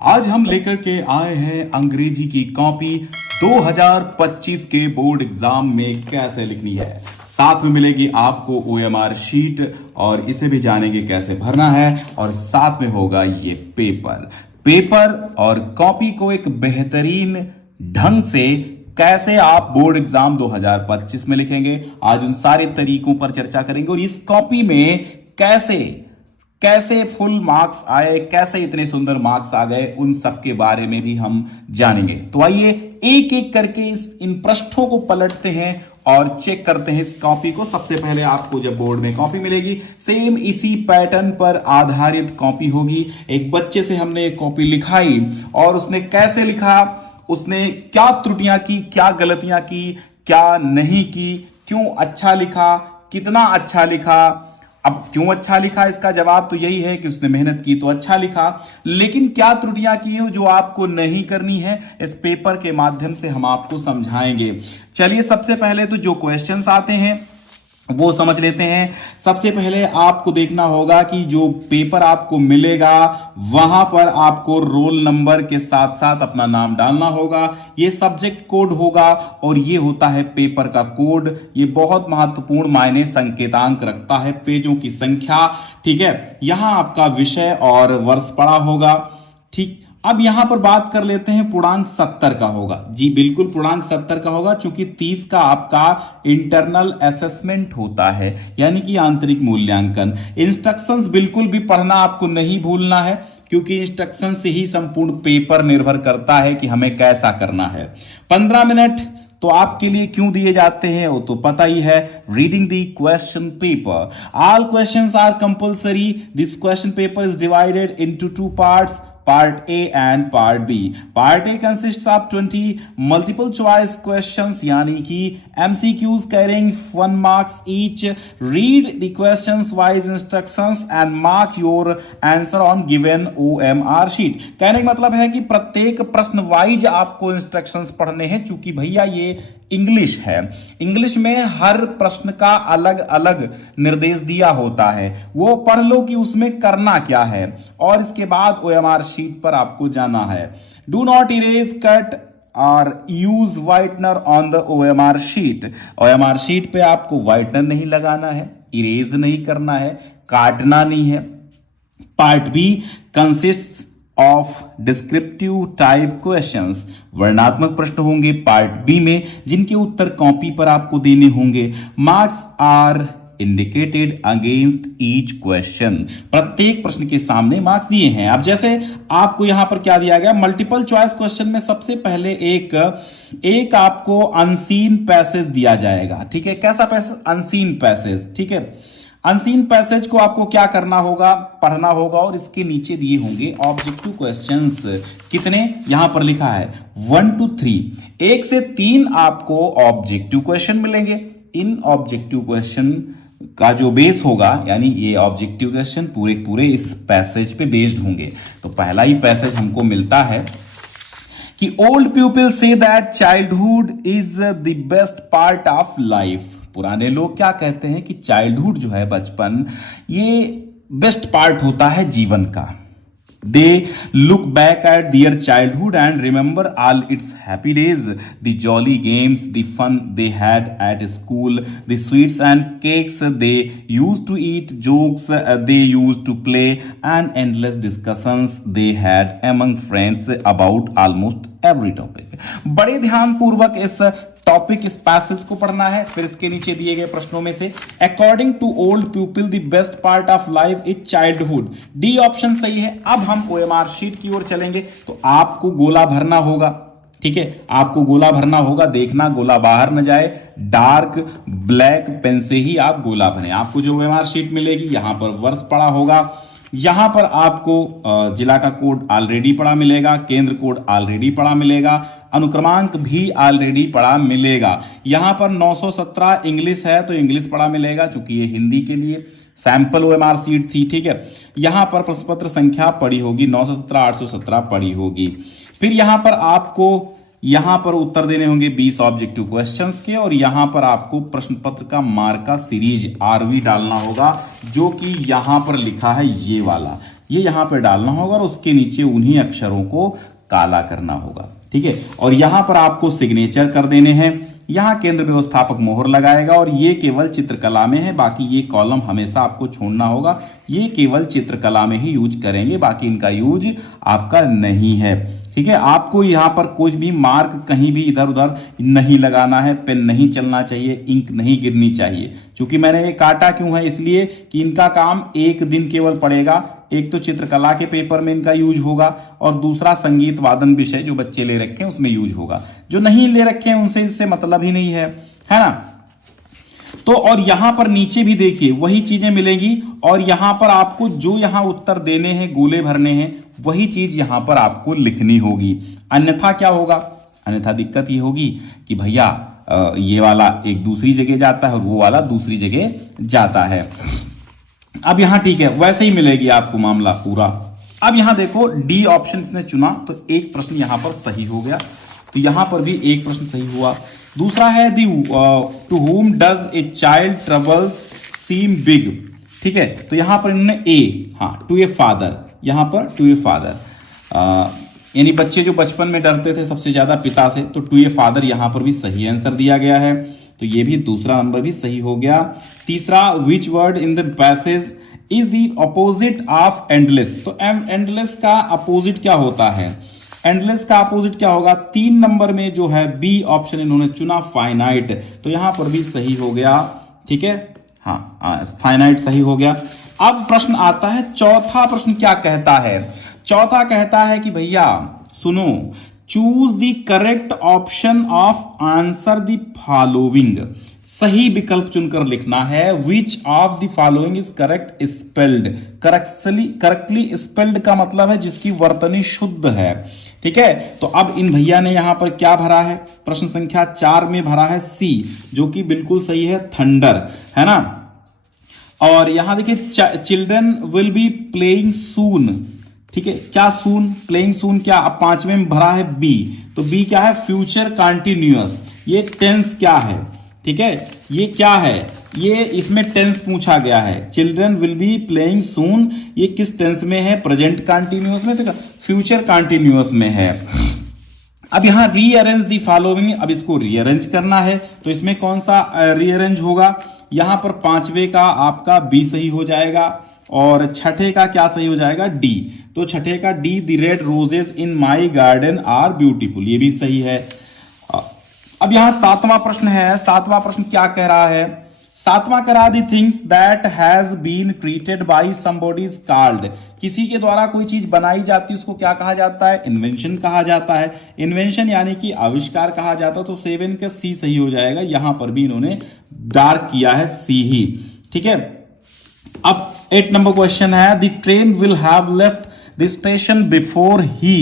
आज हम लेकर के आए हैं अंग्रेजी की कॉपी 2025 के बोर्ड एग्जाम में कैसे लिखनी है। साथ में मिलेगी आपको ओएमआर शीट और इसे भी जानेंगे कैसे भरना है और साथ में होगा ये पेपर और कॉपी को एक बेहतरीन ढंग से कैसे आप बोर्ड एग्जाम 2025 में लिखेंगे। आज उन सारे तरीकों पर चर्चा करेंगे और इस कॉपी में कैसे फुल मार्क्स आए, कैसे इतने सुंदर मार्क्स आ गए, उन सब के बारे में भी हम जानेंगे। तो आइए एक एक करके इन पृष्ठों को पलटते हैं और चेक करते हैं इस कॉपी को। सबसे पहले आपको जब बोर्ड में कॉपी मिलेगी सेम इसी पैटर्न पर आधारित कॉपी होगी। एक बच्चे से हमने एक कॉपी लिखाई और उसने कैसे लिखा, उसने क्या त्रुटियां की, क्या गलतियां की, क्या नहीं की, क्यों अच्छा लिखा, कितना अच्छा लिखा। अब क्यों अच्छा लिखा, इसका जवाब तो यही है कि उसने मेहनत की तो अच्छा लिखा, लेकिन क्या त्रुटियां की हो जो आपको नहीं करनी है, इस पेपर के माध्यम से हम आपको समझाएंगे। चलिए सबसे पहले तो जो क्वेश्चंस आते हैं वो समझ लेते हैं। सबसे पहले आपको देखना होगा कि जो पेपर आपको मिलेगा वहां पर आपको रोल नंबर के साथ साथ अपना नाम डालना होगा। ये सब्जेक्ट कोड होगा और ये होता है पेपर का कोड। ये बहुत महत्वपूर्ण मायने संकेतांक रखता है, पेजों की संख्या। ठीक है, यहां आपका विषय और वर्ष पड़ा होगा। ठीक, अब यहां पर बात कर लेते हैं पूर्णांक 70 का होगा। जी बिल्कुल, पूर्णांक 70 का होगा क्योंकि 30 का आपका इंटरनल असेसमेंट होता है, यानी कि आंतरिक मूल्यांकन। इंस्ट्रक्शंस बिल्कुल भी पढ़ना आपको नहीं भूलना है क्योंकि इंस्ट्रक्शन से ही संपूर्ण पेपर निर्भर करता है कि हमें कैसा करना है। 15 मिनट तो आपके लिए क्यों दिए जाते हैं वो तो पता ही है। Reading the question paper, all questions are compulsory. This question paper is divided into two parts, Part A and Part B. Part A consists of 20 multiple choice questions यानी कि MCQs carrying 1 marks each. Read the questions wise instructions and mark your answer on given OMR sheet. कहने का मतलब है कि प्रत्येक प्रश्न wise आपको इंस्ट्रक्शंस पढ़ने हैं। चूंकि भैया ये इंग्लिश है, इंग्लिश में हर प्रश्न का अलग अलग निर्देश दिया होता है, वो पढ़ लो कि उसमें करना क्या है और इसके बाद ओएमआर शीट पर आपको जाना है। डू नॉट इरेज, कट और use whitener on the OMR sheet. OMR sheet पे आपको व्हाइटनर नहीं लगाना है, इरेज नहीं करना है, काटना नहीं है। Part B consist of descriptive type questions, वर्णनात्मक प्रश्न होंगे पार्ट बी में जिनके उत्तर कॉपी पर आपको देने होंगे। Marks are indicated against each question, प्रत्येक प्रश्न के सामने मार्क्स दिए हैं। अब जैसे आपको यहां पर क्या दिया गया, मल्टीपल चॉइस क्वेश्चन में सबसे पहले एक आपको अनसीन पैसेज दिया जाएगा। ठीक है, कैसा पैसेज, अनसीन पैसेज। ठीक है, अनसीन पैसेज को आपको क्या करना होगा, पढ़ना होगा और इसके नीचे दिए होंगे ऑब्जेक्टिव क्वेश्चंस। कितने, यहां पर लिखा है 1 to 3, 1 से 3 आपको ऑब्जेक्टिव क्वेश्चन मिलेंगे। इन ऑब्जेक्टिव क्वेश्चन का जो बेस होगा, यानी ये ऑब्जेक्टिव क्वेश्चन पूरे इस पैसेज पे बेस्ड होंगे। तो पहला ही पैसेज हमको मिलता है कि old people say that childhood is the best part of life. पुराने लोग क्या कहते हैं कि चाइल्डहुड जो है, बचपन, ये बेस्ट पार्ट होता है जीवन का। They look back at their childhood and remember all its happy days, the jolly games, the fun they had at school, the sweets and cakes they use to eat, jokes they use to play and endless discussions they had among friends about almost every topic. बड़े ध्यान पूर्वक इस topic, इस passage को पढ़ना है। फिर इसके नीचे दिए गए प्रश्नों में से according to old people the best part of life is childhood, D option सही है। अब हम ओएमआर शीट की ओर चलेंगे तो आपको गोला भरना होगा। ठीक है, आपको गोला भरना होगा, देखना गोला बाहर न जाए। डार्क ब्लैक पेन से ही आप गोला भरें। आपको जो ओएमआर शीट मिलेगी यहां पर वर्ष पड़ा होगा, यहां पर आपको जिला का कोड ऑलरेडी पड़ा मिलेगा, केंद्र कोड ऑलरेडी पड़ा मिलेगा, अनुक्रमांक भी ऑलरेडी पड़ा मिलेगा। यहां पर 917 इंग्लिश है तो इंग्लिश पड़ा मिलेगा चूंकि ये हिंदी के लिए सैंपल ओएमआर सीट थी। ठीक है, यहां पर प्रश्न पत्र संख्या पड़ी होगी 917, 817 पड़ी होगी। फिर यहां पर आपको यहां पर उत्तर देने होंगे 20 ऑब्जेक्टिव क्वेश्चंस के और यहां पर आपको प्रश्न पत्र का मार्का सीरीज आरवी डालना होगा जो कि यहां पर लिखा है ये वाला। ये यहां पर डालना होगा और उसके नीचे उन्हीं अक्षरों को काला करना होगा। ठीक है, और यहां पर आपको सिग्नेचर कर देने हैं। यहां केंद्र व्यवस्थापक मोहर लगाएगा और ये केवल चित्रकला में है, बाकी ये कॉलम हमेशा आपको छोड़ना होगा। ये केवल चित्रकला में ही यूज करेंगे, बाकी इनका यूज आपका नहीं है। ठीक है, आपको यहां पर कोई भी मार्क कहीं भी इधर उधर नहीं लगाना है, पेन नहीं चलना चाहिए, इंक नहीं गिरनी चाहिए। क्योंकि मैंने ये काटा क्यों है, इसलिए कि इनका काम एक दिन केवल पड़ेगा। एक तो चित्रकला के पेपर में इनका यूज होगा और दूसरा संगीत वादन विषय जो बच्चे ले रखे हैं उसमें यूज होगा। जो नहीं ले रखे हैं उनसे इससे मतलब ही नहीं है ना। तो और यहां पर नीचे भी देखिए वही चीजें मिलेंगी और यहां पर आपको जो यहां उत्तर देने हैं, गोले भरने हैं, वही चीज यहां पर आपको लिखनी होगी। अन्यथा क्या होगा, अन्यथा दिक्कत ये होगी कि भैया ये वाला एक दूसरी जगह जाता है और वो वाला दूसरी जगह जाता है। अब यहां ठीक है, वैसे ही मिलेगी आपको मामला पूरा। अब यहां देखो डी ऑप्शन इसने चुना तो एक प्रश्न यहां पर सही हो गया, तो यहां पर भी एक प्रश्न सही हुआ। दूसरा है the two home does a child troubles seem big. ठीक है, तो यहां पर इन्होंने ए, हाँ, टू ए फादर, यहां पर टू ए फादर, यानी बच्चे जो बचपन में डरते थे सबसे ज्यादा पिता से, तो टू ए फादर यहां पर भी सही आंसर दिया गया है, तो ये भी दूसरा नंबर भी सही हो गया। तीसरा, which word in the passage is the opposite of endless. तो एंडलेस का अपोजिट क्या होता है, एंडलेस का अपोजिट क्या होगा, 3 नंबर में जो है बी ऑप्शन इन्होंने चुना, फाइनाइट, तो यहां पर भी सही हो गया। ठीक है, हाँ, फाइनाइट सही हो गया। अब प्रश्न आता है, चौथा प्रश्न क्या कहता है, चौथा कहता है कि भैया सुनो, choose the correct option of answer the following. सही विकल्प चुनकर लिखना है। Which of the following is correct spelled. Correctly spelled का मतलब है जिसकी वर्तनी शुद्ध है। ठीक है, तो अब इन भैया ने यहां पर क्या भरा है, प्रश्न संख्या 4 में भरा है सी, जो कि बिल्कुल सही है, थंडर, है ना। और यहां देखिए चिल्ड्रन विल बी प्लेइंग सून। ठीक है, क्या सून, प्लेइंग सून, क्या अब 5वें में भरा है बी, तो बी क्या है, फ्यूचर कंटिन्यूअस। ये टेंस क्या है, ठीक है, ये क्या है, ये इसमें टेंस पूछा गया है। चिल्ड्रन विल बी प्लेइंग सून, ये किस टेंस में है, प्रेजेंट कंटिन्यूअस में, तो फ्यूचर कंटिन्यूअस में है। अब यहां रीअरेंज दी फॉलोइंग, अब इसको रीअरेंज करना है, तो इसमें कौन सा रीअरेंज होगा, यहां पर 5वें का आपका बी सही हो जाएगा और छठे का क्या सही हो जाएगा, डी। तो छठे का D, the red roses in my garden are beautiful, ये भी सही है। अब यहां 7वां प्रश्न है। 7वां प्रश्न क्या कह रहा है, 7वां कह रहा the things that has been created by somebody's called. किसी के द्वारा कोई चीज बनाई जाती है उसको क्या कहा जाता है, इन्वेंशन कहा जाता है। इन्वेंशन यानी कि आविष्कार कहा जाता है, तो 7 का सी सही हो जाएगा। यहां पर भी इन्होंने डार्क किया है सी ही। ठीक है, अब 8 नंबर क्वेश्चन है, the train will have left the station before he,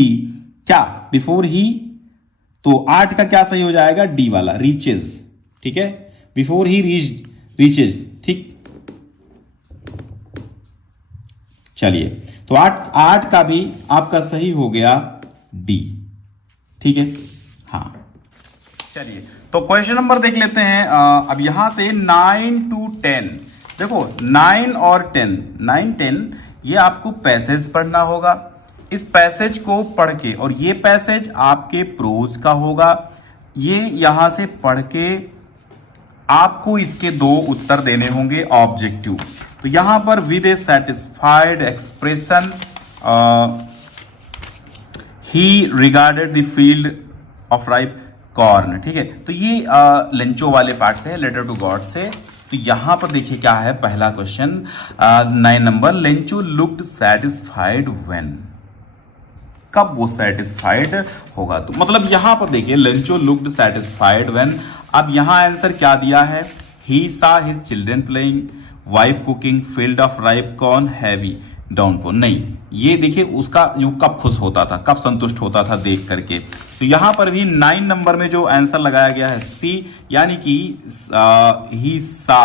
क्या बिफोर ही, तो 8 का क्या सही हो जाएगा, डी वाला, रीचेज। ठीक है, बिफोर ही रीचेज। ठीक, चलिए, तो 8 का भी आपका सही हो गया डी। ठीक है, हाँ, चलिए तो क्वेश्चन नंबर देख लेते हैं। अब यहां से 9 to 10, देखो 9 और 10, 9, 10 ये आपको पैसेज पढ़ना होगा। इस पैसेज को पढ़ के, और ये पैसेज आपके प्रोज का होगा, ये यहां से पढ़ के आपको इसके 2 उत्तर देने होंगे ऑब्जेक्टिव। तो यहां पर with A satisfied expression he regarded the field of ripe corn. ठीक है, तो ये लेंचो वाले पार्ट से है, लेटर टू गॉड से। तो यहां पर देखिए क्या है, पहला question 9 number, Lencho looked satisfied when, कब वो सेटिस्फाइड होगा, तो मतलब यहां पर देखिए लेंचो लुक्ड सेटिस्फाइड व्हेन। अब यहां आंसर क्या दिया है, he saw his children playing, wife cooking, field of ripe corn, heavy downpour. नहीं, ये देखिए उसका जो कब खुश होता था, कब संतुष्ट होता था देख करके। तो यहां पर भी 9 नंबर में जो आंसर लगाया गया है सी, यानी कि he saw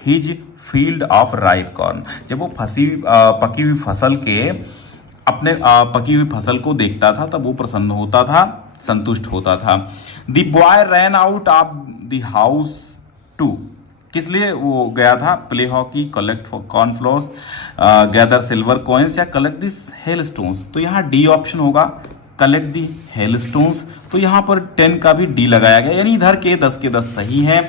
his field of ripe corn. जब वो पकी हुई फसल के, अपने पकी हुई फसल को देखता था तब वो प्रसन्न होता था, संतुष्ट होता था। The boy ran out of the house to किस लिए वो गया था? Play hockey, collect cornflowers, gather silver coins या कलेक्ट दिस हेल स्टोन्स। तो यहाँ डी ऑप्शन होगा, कलेक्ट दी हेल स्टोन्स। तो यहाँ पर 10 का भी डी लगाया गया, यानी इधर के 10 के 10 सही है।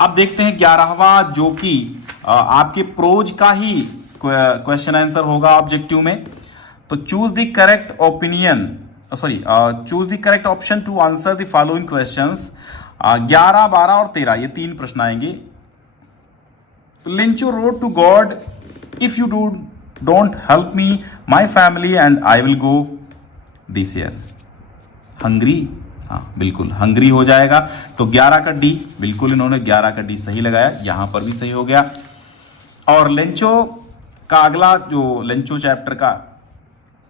अब देखते हैं 11वां, जो कि आपके प्रोज का ही क्वेश्चन आंसर होगा ऑब्जेक्टिव में। तो choose the correct opinion, sorry choose the correct option to answer the following questions. 11, 12 और 13 ये 3 प्रश्न आएंगे। Lencho wrote to God, if you don't help me my family and I will go this year. Hungry, हाँ बिल्कुल Hungary हो जाएगा। तो 11 का डी, बिल्कुल इन्होंने 11 का डी सही लगाया, यहां पर भी सही हो गया। और लेंचो का अगला जो लेंचो चैप्टर का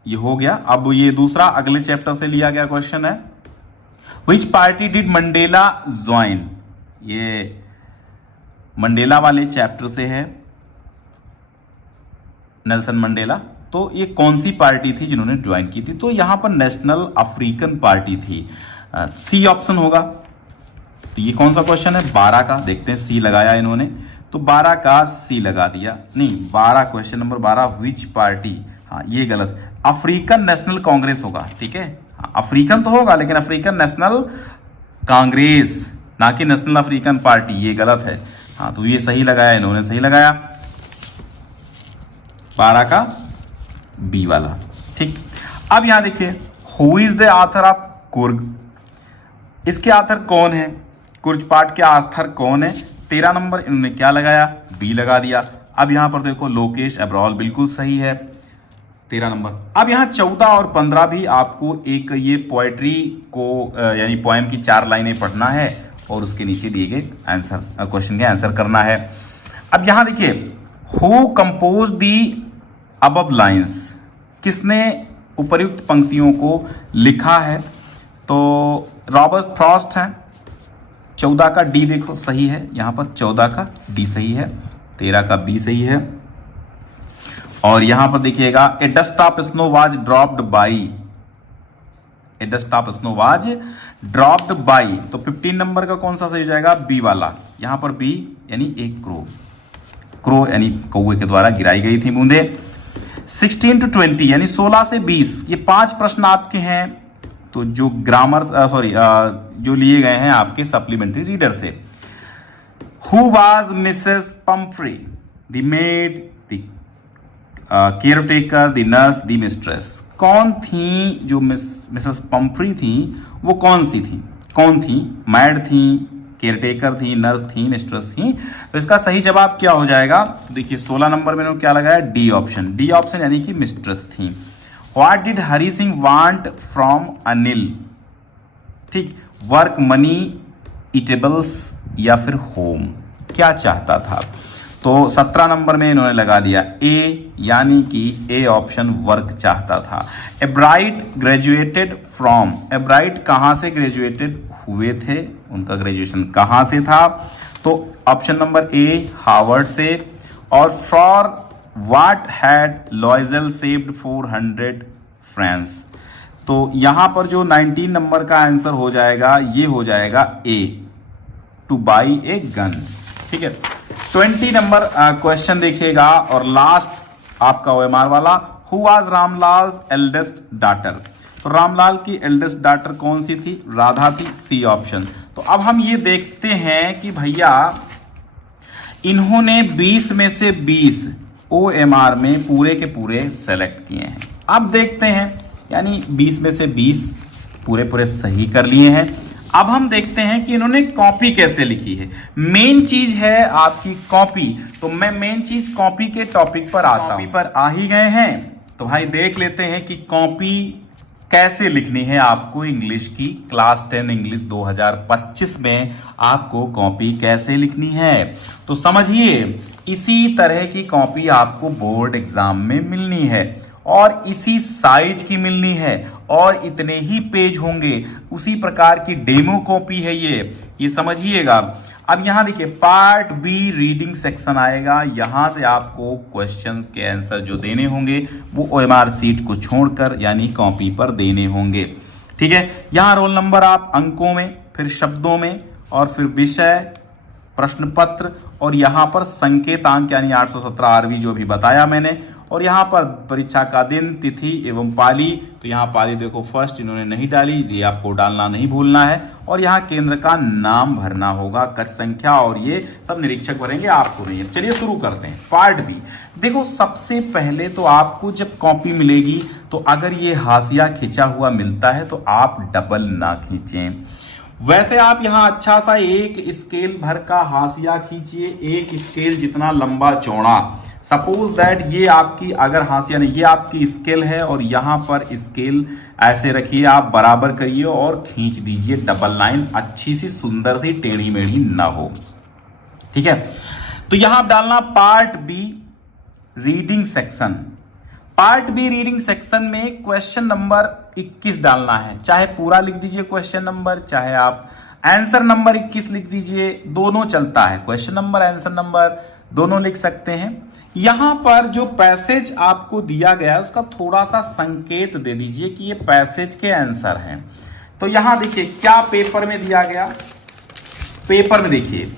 ये हो गया। अब ये दूसरा अगले चैप्टर से लिया गया क्वेश्चन है, विच पार्टी डिड मंडेला ज्वाइन। ये मंडेला वाले चैप्टर से है, नेल्सन मंडेला। तो ये कौन सी पार्टी थी जिन्होंने ज्वाइन की थी? तो यहां पर नेशनल अफ्रीकन पार्टी थी। सी ऑप्शन होगा। तो ये कौन सा क्वेश्चन है? 12 का। देखते हैं, सी लगाया इन्होंने, तो 12 का सी लगा दिया। नहीं, 12 क्वेश्चन नंबर 12 विच पार्टी, हाँ ये गलत, अफ्रीकन नेशनल कांग्रेस होगा। ठीक है, हाँ, अफ्रीकन तो होगा लेकिन अफ्रीकन नेशनल कांग्रेस, ना कि नेशनल अफ्रीकन पार्टी, ये गलत है। हाँ, तो ये सही लगाया इन्होंने, सही लगाया 12 का बी वाला। ठीक, अब यहां देखिए, who is the author of Coorg. इसके ऑथर कौन है? कुर्ज पाठ के ऑथर कौन है? 13 नंबर इन्होंने क्या लगाया? बी लगा दिया। अब यहां पर देखो लोकेश अब्राहल, बिल्कुल सही है 13 नंबर। अब यहां 14 और 15 भी आपको एक ये पोएट्री को यानी पोएम की 4 लाइनें पढ़ना है और उसके नीचे दिए गए आंसर, क्वेश्चन के आंसर करना है। अब यहां देखिए, who compose the above lines, किसने उपर्युक्त पंक्तियों को लिखा है? तो रॉबर्ट फ्रॉस्ट है। 14 का डी देखो सही है, यहां पर 14 का डी सही है, 13 का बी सही है। और यहां पर देखिएगा, a dust of snow was dropped by, a dust of snow was dropped by. तो 15 नंबर का कौन सा सही हो जाएगा? बी वाला। यहां पर बी यानी एक क्रो यानी कौवे के द्वारा गिराई गई थी बूंदे। 16 to 20 यानी 16 से 20, ये 5 प्रश्न आपके हैं। तो जो ग्रामर जो लिए गए हैं आपके सप्लीमेंट्री रीडर से। Who was Mrs Pomfrey, the made, the caretaker, the nurse, the mistress. कौन थी जो मिसेस पंफ्री थी? वो कौन सी थी? कौन थी? मैड थी, केयरटेकर थी, नर्स थी, मिस्ट्रेस थी। तो इसका सही जवाब क्या हो जाएगा? देखिए 16 नंबर में क्या लगाया? D option. डी ऑप्शन यानी कि मिस्ट्रेस थी। What did Hari Singh want from Anil? ठीक, वर्क, मनी, ईटेबल्स या फिर होम, क्या चाहता था? तो 17 नंबर में इन्होंने लगा दिया ए, यानी कि ए ऑप्शन वर्क चाहता था। एब्राइट ग्रेजुएटेड फ्रॉम, एब्राइट कहां से ग्रेजुएटेड हुए थे? उनका ग्रेजुएशन कहां से था? तो ऑप्शन नंबर ए हार्वर्ड से। और for what had लॉयजल saved 400 France. तो यहां पर जो 19 नंबर का आंसर हो जाएगा, ये हो जाएगा ए, टू बाई ए गन। ठीक है, 20 नंबर क्वेश्चन देखिएगा और लास्ट आपका ओएमआर वाला। Who was Ramlal's eldest daughter? तो रामलाल की एल्डेस्ट डॉटर कौन सी थी? राधा थी, सी ऑप्शन। तो अब हम ये देखते हैं कि भैया इन्होंने 20 में से 20 ओएमआर में पूरे के पूरे सेलेक्ट किए हैं। अब देखते हैं, यानी 20 में से 20 पूरे सही कर लिए हैं। अब हम देखते हैं कि इन्होंने कॉपी कैसे लिखी है। मेन चीज है आपकी कॉपी। तो मैं मेन चीज कॉपी के टॉपिक पर आता हूं। कॉपी पर आ ही गए हैं तो भाई देख लेते हैं कि कॉपी कैसे लिखनी है आपको इंग्लिश की। क्लास 10 इंग्लिश 2025 में आपको कॉपी कैसे लिखनी है। तो समझिए, इसी तरह की कॉपी आपको बोर्ड एग्जाम में मिलनी है और इसी साइज की मिलनी है और इतने ही पेज होंगे। उसी प्रकार की डेमो कॉपी है ये समझिएगा। अब यहां देखिए, पार्ट बी रीडिंग सेक्शन आएगा। यहां से आपको क्वेश्चंस के आंसर जो देने होंगे वो ओएमआर सीट को छोड़कर यानी कॉपी पर देने होंगे। ठीक है, यहां रोल नंबर आप अंकों में, फिर शब्दों में और फिर विषय, प्रश्न पत्र और यहाँ पर संकेतांक यानी 817 आरवी जो भी बताया मैंने, और यहाँ पर परीक्षा का दिन, तिथि एवं पाली। तो यहाँ पाली देखो फर्स्ट इन्होंने नहीं डाली, ये आपको डालना नहीं भूलना है। और यहाँ केंद्र का नाम भरना होगा, कक्ष संख्या, और ये सब निरीक्षक भरेंगे, आपको नहीं है। चलिए शुरू करते हैं। Part B. देखो सबसे पहले तो आपको जब कॉपी मिलेगी तो अगर ये हाशिया खिंचा हुआ मिलता है तो आप डबल ना खींचें। वैसे आप यहाँ अच्छा सा एक स्केल भर का हाशिया खींचिए, एक स्केल जितना लंबा चौड़ा। सपोज दैट ये आपकी अगर हाशिया नहीं, ये आपकी स्केल है और यहाँ पर स्केल ऐसे रखिए, आप बराबर करिए और खींच दीजिए डबल लाइन, अच्छी सी सुंदर सी टेढ़ी मेढ़ी ना हो। ठीक है, तो यहां आप डालना part B reading section. Part B reading section में क्वेश्चन नंबर 21 डालना है। चाहे पूरा लिख दीजिए क्वेश्चन नंबर, चाहे आप आंसर नंबर 21 लिख दीजिए, दोनों चलता है। क्वेश्चन नंबर आंसर नंबर दोनों लिख सकते हैं। यहां पर जो पैसेज आपको दिया गया है उसका थोड़ा सा संकेत दे दीजिए कि ये पैसेज के आंसर हैं। तो यहां देखिए क्या पेपर में दिया गया। पेपर में देखिए,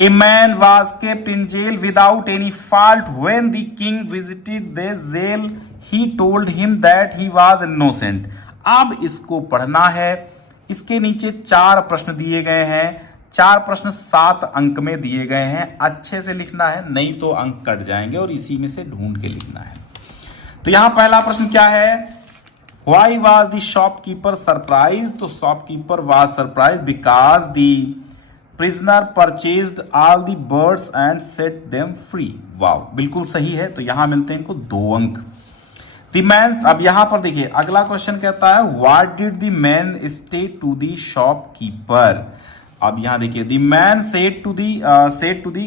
a man was kept in jail without any fault when the king visited the jail he told him that he was innocent. अब इसको पढ़ना है। इसके नीचे 4 प्रश्न दिए गए हैं। 4 प्रश्न 7 अंक में दिए गए हैं। अच्छे से लिखना है, नहीं तो अंक कट जाएंगे, और इसी में से ढूंढ के लिखना है। तो यहां पहला प्रश्न क्या है, why was the shopkeeper surprise. तो shopkeeper was surprise because the prisoner purchased all the birds and set them free. वाह, बिल्कुल सही है। तो यहां मिलते हैं इनको 2 अंक। द मैन, अब यहां पर देखिए अगला क्वेश्चन कहता है what did the man stay to the shopkeeper. अब यहां देखिए the man said to the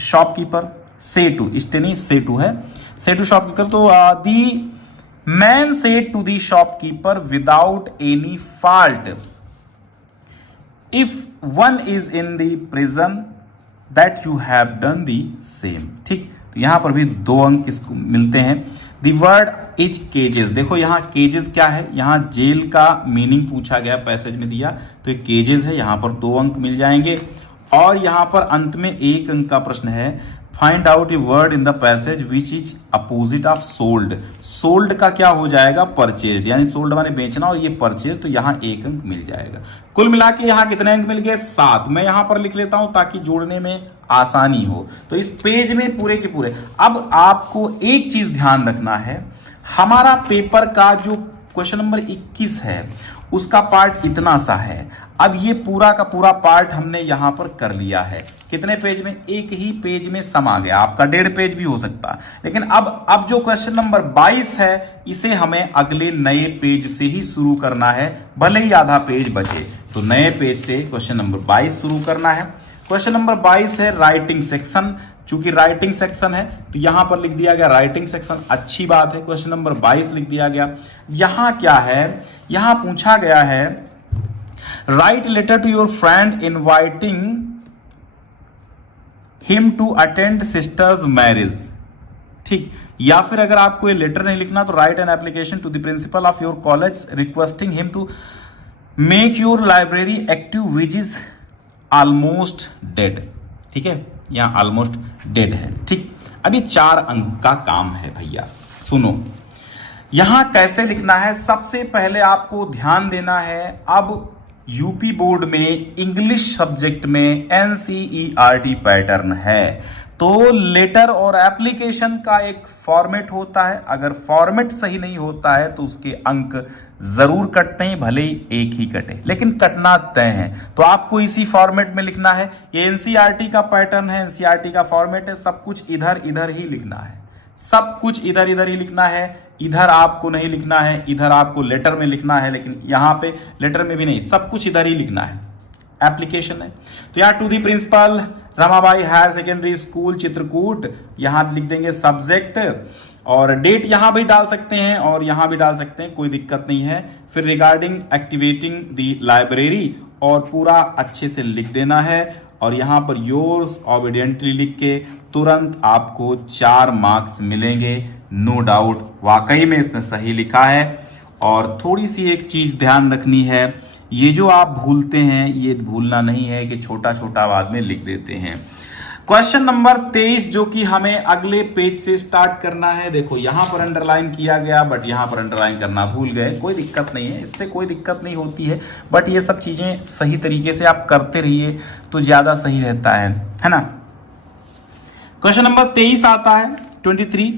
shopkeeper, say to stay नहीं, से टू है, से टू शॉपकीपर। तो the man said to the shopkeeper without any fault if one is in the prison that you have done the same. ठीक, तो यहां पर भी 2 अंक इसको मिलते हैं। The word is cages. देखो यहाँ केजेस क्या है, यहाँ जेल का मीनिंग पूछा गया, पैसेज में दिया, तो ये केजेस है। यहाँ पर 2 अंक मिल जाएंगे। और यहाँ पर अंत में 1 अंक का प्रश्न है, find out a word in the passage which is opposite of sold. Sold का क्या हो जाएगा, परचेज, यानी सोल्ड माने बेचना, और ये परचेज, तो यहाँ 1 अंक मिल जाएगा। कुल मिला के यहाँ कितने अंक मिल गए, 7। मैं यहाँ पर लिख लेता हूं ताकि जोड़ने में आसानी हो। तो इस पेज में पूरे के पूरे। अब आपको एक चीज ध्यान रखना है, हमारा पेपर का जो क्वेश्चन नंबर 21 है उसका पार्ट इतना सा है। अब ये पूरा का पूरा पार्ट हमने यहां पर कर लिया है। कितने पेज में, एक ही पेज में समा गया। आपका 1.5 पेज भी हो सकता है। लेकिन अब जो क्वेश्चन नंबर 22 है इसे हमें अगले नए पेज से ही शुरू करना है, भले ही आधा पेज बचे। तो नए पेज से क्वेश्चन नंबर 22 शुरू करना है। क्वेश्चन नंबर 22 है राइटिंग सेक्शन। चूंकि राइटिंग सेक्शन है तो यहां पर लिख दिया गया राइटिंग सेक्शन, अच्छी बात है। क्वेश्चन नंबर 22 लिख दिया गया। यहां क्या है, यहां पूछा गया है write letter to your friend inviting him to attend sister's marriage. ठीक, या फिर अगर आपको ये लेटर नहीं लिखना तो write an application to the principal of your college requesting him to make your library active which is almost dead. ठीक है, यहां ऑलमोस्ट डेड है। ठीक, अभी 4 अंक का काम है भैया। सुनो यहां कैसे लिखना है। सबसे पहले आपको ध्यान देना है, अब यूपी बोर्ड में इंग्लिश सब्जेक्ट में एनसीईआरटी पैटर्न है, तो लेटर और एप्लीकेशन का एक फॉर्मेट होता है। अगर फॉर्मेट सही नहीं होता है तो उसके अंक जरूर कटते हैं, भले ही एक ही कटे, लेकिन कटना तय है। तो आपको इसी फॉर्मेट में लिखना है। ये एनसीईआरटी का पैटर्न है, एनसीईआरटी का फॉर्मेट है। सब कुछ इधर इधर ही लिखना है, सब कुछ इधर इधर ही लिखना है। इधर आपको नहीं लिखना है, इधर आपको लेटर में लिखना है, लेकिन यहां पे लेटर में भी नहीं, सब कुछ इधर ही लिखना है। एप्लीकेशन है तो यहाँ to the principal Ramabai higher secondary school Chitrakoot, यहां लिख देंगे सब्जेक्ट, और डेट यहां भी डाल सकते हैं और यहां भी डाल सकते हैं, कोई दिक्कत नहीं है। फिर रिगार्डिंग एक्टिवेटिंग द लाइब्रेरी, और पूरा अच्छे से लिख देना है। और यहां पर योर्स ऑबिडेंटली लिख के तुरंत आपको 4 मार्क्स मिलेंगे, नो डाउट। वाकई में इसने सही लिखा है। और थोड़ी सी एक चीज ध्यान रखनी है, ये जो आप भूलते हैं ये भूलना नहीं है कि छोटा छोटा बाद में लिख देते हैं। क्वेश्चन नंबर 23 जो कि हमें अगले पेज से स्टार्ट करना है। देखो यहां पर अंडरलाइन किया गया, बट यहां पर अंडरलाइन करना भूल गए। कोई दिक्कत नहीं है, इससे कोई दिक्कत नहीं होती है, बट ये सब चीजें सही तरीके से आप करते रहिए तो ज्यादा सही रहता है ना। क्वेश्चन नंबर 23 आता है 23।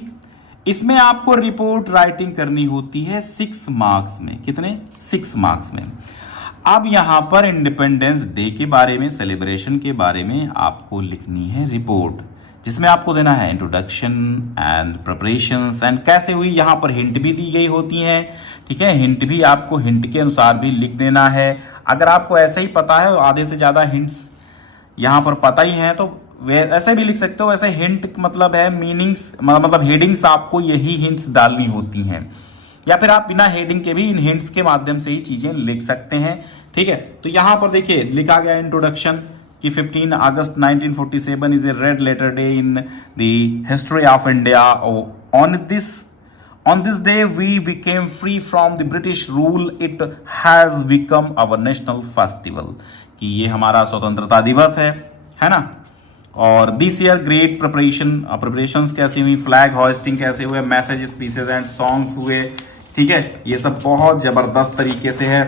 इसमें आपको रिपोर्ट राइटिंग करनी होती है 6 मार्क्स में। कितने? 6 मार्क्स में। अब यहां पर इंडिपेंडेंस डे के बारे में, सेलिब्रेशन के बारे में आपको लिखनी है रिपोर्ट, जिसमें आपको देना है इंट्रोडक्शन एंड प्रिपरेशंस एंड कैसे हुई। यहां पर हिंट भी दी गई होती है, ठीक है। हिंट भी आपको हिंट के अनुसार भी लिख देना है। अगर आपको ऐसे ही पता है, आधे से ज्यादा हिंट्स यहां पर पता ही है, तो वे ऐसे भी लिख सकते हो। वैसे हिंट मतलब है मीनिंग्स, मतलब हेडिंग्स आपको यही हिंट्स डालनी होती हैं, या फिर आप बिना हेडिंग के भी इन हिंट्स के माध्यम से ही चीजें लिख सकते हैं, ठीक है। तो यहां पर देखिए लिखा गया इंट्रोडक्शन कि 15 August 1947 is a red letter day in the history of India. On this day we became free from the British rule. It has become our national festival. कि ये हमारा स्वतंत्रता दिवस है ना। और दिस ईयर ग्रेट प्रिपरेशंस कैसे हुई, फ्लैग होस्टिंग कैसे हुए, मैसेज स्पीचेस एंड सॉन्ग्स हुए, ठीक है। ये सब बहुत जबरदस्त तरीके से है।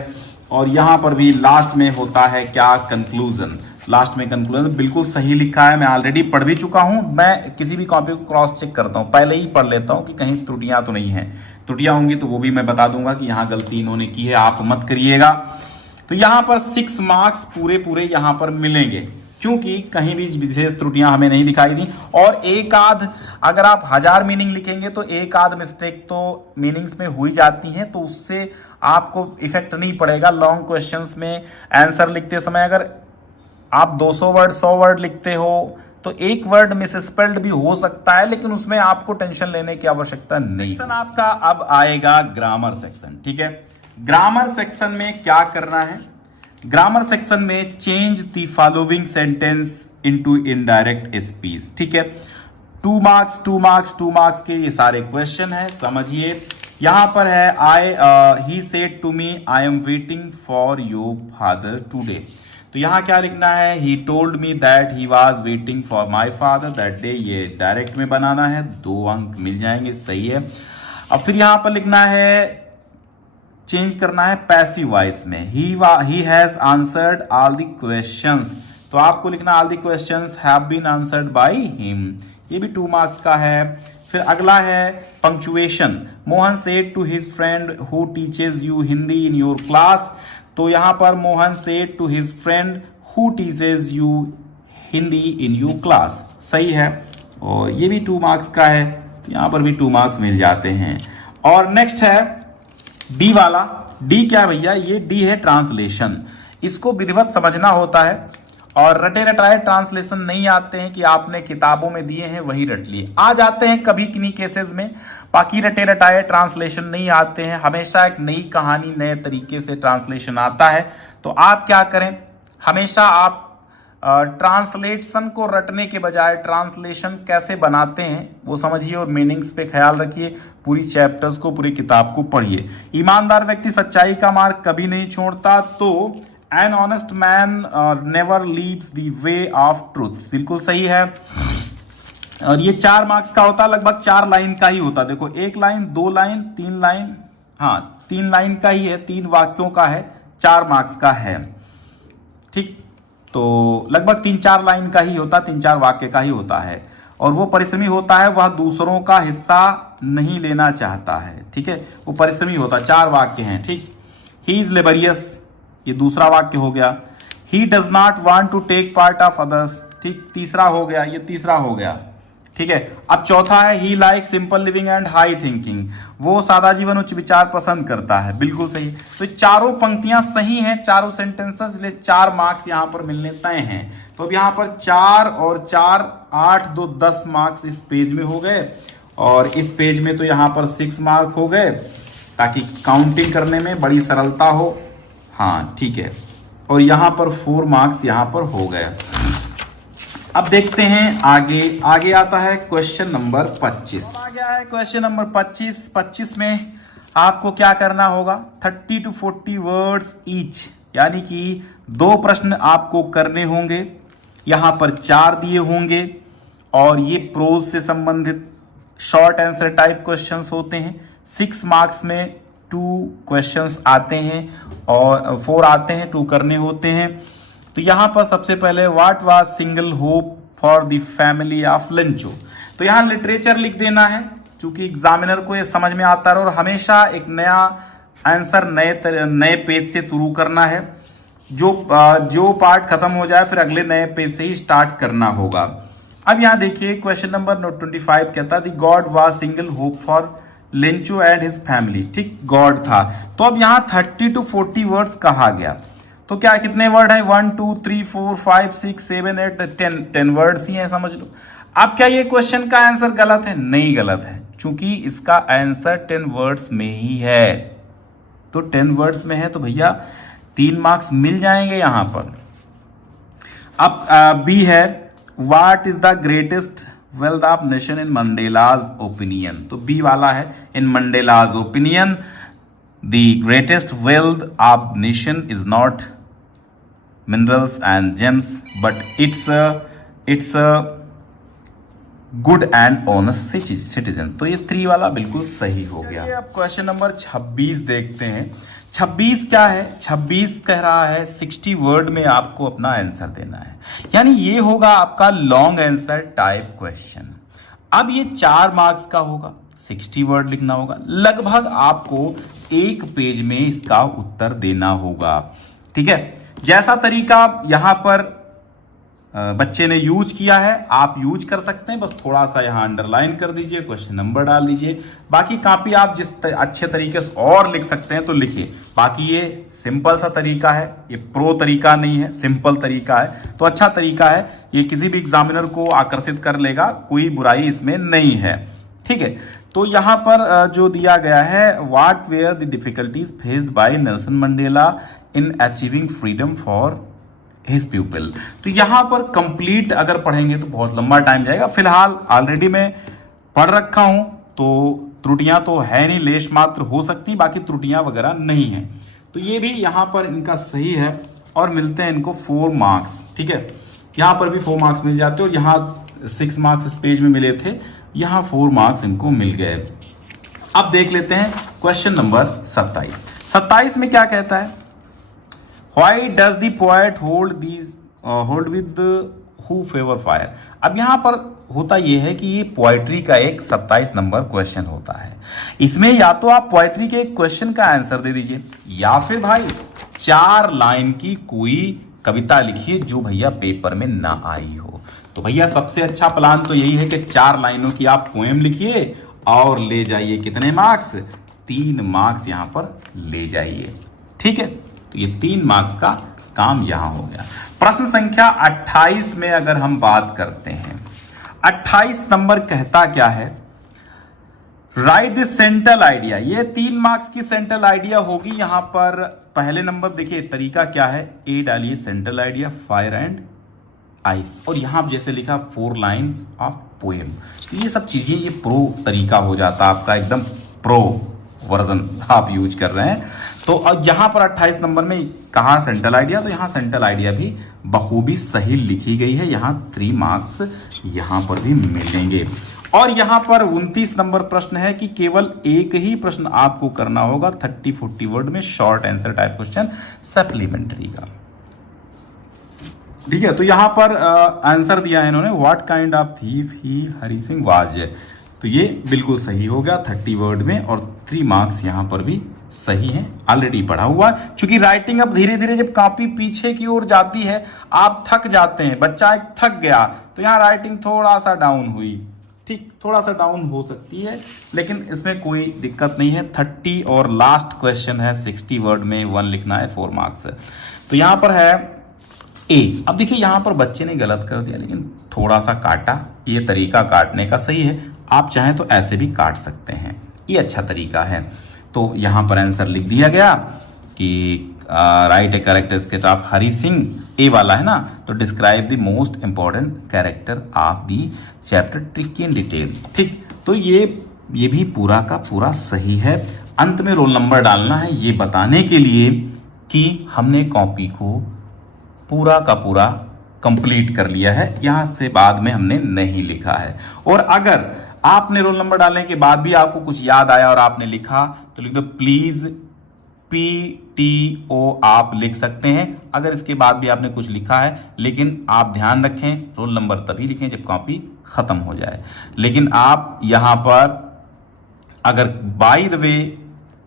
और यहां पर भी लास्ट में होता है क्या, कंक्लूजन। लास्ट में कंक्लूजन बिल्कुल सही लिखा है। मैं ऑलरेडी पढ़ भी चुका हूं। मैं किसी भी कॉपी को क्रॉस चेक करता हूं, पहले ही पढ़ लेता हूं कि कहीं त्रुटियां तो नहीं है। त्रुटियां होंगी तो वो भी मैं बता दूंगा कि यहां गलती इन्होंने की है, आप मत करिएगा। तो यहां पर 6 मार्क्स पूरे यहां पर मिलेंगे, क्योंकि कहीं भी विशेष त्रुटियां हमें नहीं दिखाई दी। और एक आध, अगर आप 1000 मीनिंग लिखेंगे तो एक आध मिस्टेक तो मीनिंग्स में हुई जाती है, तो उससे आपको इफेक्ट नहीं पड़ेगा। लॉन्ग क्वेश्चंस में आंसर लिखते समय अगर आप 200 वर्ड 100 वर्ड लिखते हो तो एक वर्ड मिसस्पेल्ड भी हो सकता है, लेकिन उसमें आपको टेंशन लेने की आवश्यकता नहीं। सेक्शन आपका अब आएगा ग्रामर सेक्शन, ठीक है। ग्रामर सेक्शन में क्या करना है, ग्रामर सेक्शन में change the following sentence into indirect speech, ठीक है। 2 मार्क्स 2 मार्क्स 2 मार्क्स के ये सारे क्वेश्चन है, समझिए। यहां पर है he said to me I am waiting for your father today. तो यहां क्या लिखना है, he told me that he was waiting for my father that day. ये डायरेक्ट में बनाना है, 2 अंक मिल जाएंगे, सही है। अब फिर यहां पर लिखना है, चेंज करना है पैसिव वॉइस में, he has answered all the questions. तो आपको लिखना all the questions have been answered by him. ये भी 2 मार्क्स का है। फिर अगला है punctuation. Mohan said to his friend who teaches you Hindi in your class. तो यहां पर Mohan said to his friend who teaches you Hindi in your class, सही है। और ये भी 2 मार्क्स का है, यहां पर भी 2 मार्क्स मिल जाते हैं। और नेक्स्ट है डी वाला। डी क्या भैया, ये डी है ट्रांसलेशन। इसको विधिवत समझना होता है, और रटे रटाए ट्रांसलेशन नहीं आते हैं कि आपने किताबों में दिए हैं वही रट लिए। आ जाते हैं कभी किन्हीं केसेस में, बाकी रटे रटाए ट्रांसलेशन नहीं आते हैं। हमेशा एक नई कहानी नए तरीके से ट्रांसलेशन आता है। तो आप क्या करें, हमेशा आप ट्रांसलेशन को रटने के बजाय ट्रांसलेशन कैसे बनाते हैं वो समझिए और मीनिंग्स पे ख्याल रखिए। पूरी चैप्टर्स को, पूरी किताब को पढ़िए। ईमानदार व्यक्ति सच्चाई का मार्ग कभी नहीं छोड़ता। तो an honest man never leaves the way of truth, बिल्कुल सही है। और ये 4 मार्क्स का होता है, लगभग 4 लाइन का ही होता है। देखो 1 लाइन 2 लाइन 3 लाइन, हाँ 3 लाइन का ही है, 3 वाक्यों का है, 4 मार्क्स का है, ठीक। तो लगभग 3-4 लाइन का ही होता है, 3-4 वाक्य का ही होता है। और वो परिश्रमी होता है, वह दूसरों का हिस्सा नहीं लेना चाहता है, ठीक है। वो परिश्रमी होता है, 4 वाक्य हैं, ठीक। ही इज लेबरियस, ये दूसरा वाक्य हो गया। He does not want to take part of others, ठीक, तीसरा हो गया, ये तीसरा हो गया, ठीक है। अब चौथा है he like simple living and high thinking, वो सादा जीवन उच्च विचार पसंद करता है, बिल्कुल सही। तो चारों पंक्तियां सही हैं, चारों सेंटेंसेस, इसलिए 4 मार्क्स यहां पर मिलने तय हैं। तो अब यहां पर 4 और 4 8 2 10 मार्क्स इस पेज में हो गए, और इस पेज में तो यहां पर 6 मार्क हो गए, ताकि काउंटिंग करने में बड़ी सरलता हो। हाँ ठीक है, और यहां पर 4 मार्क्स यहां पर हो गए। अब देखते हैं आगे। आगे आता है क्वेश्चन नंबर 25। आ गया है क्वेश्चन नंबर 25। 25 में आपको क्या करना होगा, 30 to 40 वर्ड्स ईच, यानी कि 2 प्रश्न आपको करने होंगे। यहां पर 4 दिए होंगे और ये प्रोज से संबंधित शॉर्ट आंसर टाइप क्वेश्चंस होते हैं। 6 मार्क्स में 2 क्वेश्चंस आते हैं और 4 आते हैं, 2 करने होते हैं। तो यहां पर सबसे पहले what was single hope for the family of Lencho, तो यहां लिटरेचर लिख देना है, क्योंकि एग्जामिनर को ये समझ में आता है और हमेशा एक नया आंसर नए पेज से शुरू करना है। जो पार्ट खत्म हो जाए फिर अगले नए पेज से ही स्टार्ट करना होगा। अब यहां देखिए क्वेश्चन नंबर 25 कहता है the God was single hope for Lencho and his family. ठीक, गॉड था। तो अब यहां 30 to 40 वर्ड्स कहा गया, तो क्या कितने वर्ड है? 1 2 3 4 5 6 7 8 10 वर्ड्स ही है, समझ लो। अब क्या ये क्वेश्चन का आंसर गलत है? नहीं गलत है, क्योंकि इसका आंसर 10 वर्ड्स में ही है। तो 10 वर्ड्स में है तो भैया 3 मार्क्स मिल जाएंगे यहां पर। अब बी है what is the greatest wealth of nation in Mandela's opinion, तो बी वाला है in Mandela's opinion the greatest wealth of nation is not minerals and gems but it's good and honest citizen. तो ये 3 वाला बिल्कुल सही हो गया। अब क्वेश्चन नंबर 26 देखते हैं। 26 क्या है? 26 कह रहा है 60 वर्ड में आपको अपना आंसर देना है, यानी ये होगा आपका लॉन्ग आंसर टाइप क्वेश्चन। अब ये 4 मार्क्स का होगा, 60 वर्ड लिखना होगा, लगभग आपको 1 पेज में इसका उत्तर देना होगा। ठीक है, जैसा तरीका यहां पर बच्चे ने यूज किया है आप यूज कर सकते हैं, बस थोड़ा सा यहां अंडरलाइन कर दीजिए, क्वेश्चन नंबर डाल दीजिए। बाकी कॉपी आप जिस अच्छे तरीके से और लिख सकते हैं तो लिखिए। बाकी ये सिंपल सा तरीका है, ये प्रो तरीका नहीं है, सिंपल तरीका है, तो अच्छा तरीका है, ये किसी भी एग्जामिनर को आकर्षित कर लेगा, कोई बुराई इसमें नहीं है। ठीक है, तो यहां पर जो दिया गया है what were the difficulties faced by Nelson Mandela in achieving freedom for his people. तो यहां पर कंप्लीट अगर पढ़ेंगे तो बहुत लंबा टाइम जाएगा। फिलहाल ऑलरेडी मैं पढ़ रखा हूं, तो त्रुटियां तो है नहीं, लेश मात्र हो सकती, बाकी त्रुटियां वगैरह नहीं है। तो ये भी यहां पर इनका सही है और मिलते हैं इनको 4 मार्क्स। ठीक है, यहां पर भी 4 मार्क्स मिल जाते हैं और यहां 6 मार्क्स इस पेज में मिले थे, यहां 4 मार्क्स इनको मिल गए। अब देख लेते हैं क्वेश्चन नंबर 27। 27 में क्या कहता है? Why does the poet hold with who favor fire? अब यहां पर होता यह है कि ये पोएट्री का एक 27 नंबर क्वेश्चन होता है। इसमें या तो आप पोएट्री के एक क्वेश्चन का आंसर दे दीजिए, या फिर भाई 4 लाइन की कोई कविता लिखिए जो भैया पेपर में ना आई हो। तो भैया सबसे अच्छा प्लान तो यही है कि 4 लाइनों की आप पोएम लिखिए और ले जाइए कितने मार्क्स? 3 मार्क्स यहां पर ले जाइए। ठीक है, तो ये 3 मार्क्स का काम यहां हो गया। प्रश्न संख्या 28 में अगर हम बात करते हैं, 28 नंबर कहता क्या है? Right the central idea. ये 3 मार्क्स की सेंट्रल आइडिया होगी। यहां पर पहले नंबर देखिए तरीका क्या है, ए डालिए central idea fire and ice, और यहां आप जैसे लिखा 4 लाइन्स ऑफ पोएम। तो ये सब चीजें ये प्रो तरीका हो जाता है आपका, एकदम प्रो वर्जन आप यूज कर रहे हैं। तो अब यहां पर 28 नंबर में कहा सेंट्रल आइडिया, तो यहां सेंट्रल आइडिया भी बखूबी सही लिखी गई है। यहां 3 मार्क्स यहां पर भी मिलेंगे। और यहां पर 29 नंबर प्रश्न है कि केवल एक ही प्रश्न आपको करना होगा 30-40 वर्ड में, short answer type question supplementary का। ठीक है, तो यहां पर आंसर दिया है इन्होंने what kind of thief he Hari Singh was, तो ये बिल्कुल सही हो गया 30 वर्ड में, और 3 मार्क्स यहां पर भी सही है, ऑलरेडी पढ़ा हुआ है। क्योंकि राइटिंग अब धीरे धीरे जब कॉपी पीछे की ओर जाती है आप थक जाते हैं, बच्चा एक थक गया तो यहाँ राइटिंग थोड़ा सा डाउन हुई, ठीक, थोड़ा सा डाउन हो सकती है, लेकिन इसमें कोई दिक्कत नहीं है। 30 और लास्ट क्वेश्चन है 60 वर्ड में 1 लिखना है, 4 मार्क्स। तो यहाँ पर है ए। अब देखिए यहाँ पर बच्चे ने गलत कर दिया, लेकिन थोड़ा सा काटा, ये तरीका काटने का सही है, आप चाहें तो ऐसे भी काट सकते हैं, ये अच्छा तरीका है। तो यहाँ पर आंसर लिख दिया गया कि write a character sketch of Hari Singh, A वाला है ना, तो describe the most important character of the chapter tricky in detail. ठीक, तो ये भी पूरा का पूरा सही है। अंत में रोल नंबर डालना है ये बताने के लिए कि हमने कॉपी को पूरा का पूरा कंप्लीट कर लिया है, यहां से बाद में हमने नहीं लिखा है। और अगर आपने रोल नंबर डालने के बाद भी आपको कुछ याद आया और आपने लिखा तो लिख दो प्लीज PTO आप लिख सकते हैं। अगर इसके बाद भी आपने कुछ लिखा है, लेकिन आप ध्यान रखें रोल नंबर तभी लिखें जब कॉपी खत्म हो जाए। लेकिन आप यहां पर अगर बाय द वे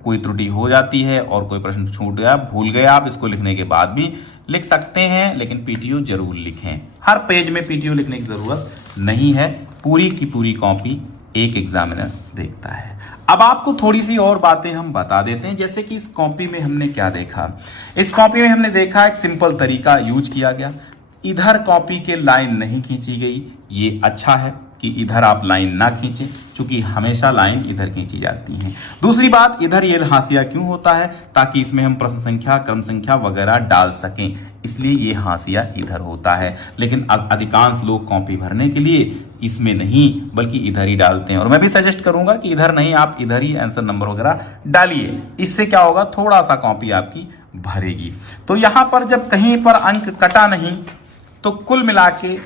कोई त्रुटि हो जाती है और कोई प्रश्न छूट गया, भूल गए आप, इसको लिखने के बाद भी लिख सकते हैं, लेकिन PTO जरूर लिखें। हर पेज में PTO लिखने की जरूरत नहीं है, पूरी की पूरी कॉपी एक एग्जामिनर देखता है। अब आपको थोड़ी सी और बातें हम बता देते हैं, जैसे कि इस कॉपी में हमने क्या देखा। इस कॉपी में हमने देखा एक सिंपल तरीका यूज किया गया, इधर कॉपी के लाइन नहीं खींची गई। ये अच्छा है कि इधर आप लाइन ना खींचें, क्योंकि हमेशा लाइन इधर खींची जाती है। दूसरी बात, इधर ये हाशिया क्यों होता है, ताकि इसमें हम प्रश्न संख्या, क्रम संख्या वगैरह डाल सकें, इसलिए ये हाशिया इधर होता है। लेकिन अधिकांश लोग कॉपी भरने के लिए इसमें नहीं बल्कि इधर ही डालते हैं, और मैं भी सजेस्ट करूंगा कि इधर नहीं, आप इधर ही आंसर नंबर वगैरह डालिए। इससे क्या होगा, थोड़ा सा कॉपी आपकी भरेगी। तो यहां पर जब कहीं पर अंक कटा नहीं तो कुल मिला के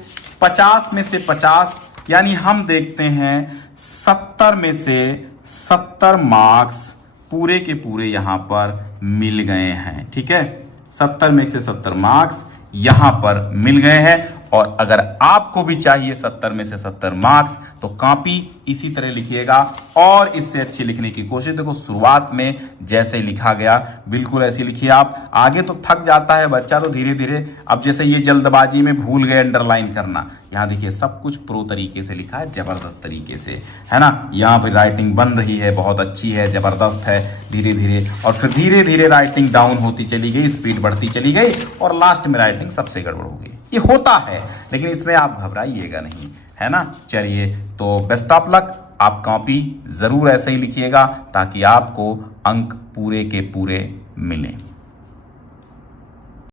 50 में से 50, यानी हम देखते हैं 70 में से 70 मार्क्स पूरे के पूरे यहां पर मिल गए हैं। ठीक है, 70 में से 70 मार्क्स यहां पर मिल गए हैं। और अगर आपको भी चाहिए 70 में से 70 मार्क्स तो कॉपी इसी तरह लिखिएगा और इससे अच्छी लिखने की कोशिश। देखो शुरुआत में जैसे लिखा गया बिल्कुल ऐसी लिखिए आप। आगे तो थक जाता है बच्चा तो धीरे धीरे, अब जैसे ये जल्दबाजी में भूल गए अंडरलाइन करना, यहाँ देखिए सब कुछ प्रो तरीके से लिखा है, जबरदस्त तरीके से, है ना। यहाँ पर राइटिंग बन रही है, बहुत अच्छी है, जबरदस्त है, धीरे धीरे। और फिर धीरे धीरे राइटिंग डाउन होती चली गई, स्पीड बढ़ती चली गई और लास्ट में राइटिंग सबसे गड़बड़ हो गई। ये होता है, लेकिन इसमें आप घबराइएगा नहीं, है ना। चलिए, तो बेस्ट ऑफ लक। आप कॉपी जरूर ऐसे ही लिखिएगा ताकि आपको अंक पूरे के पूरे मिलें।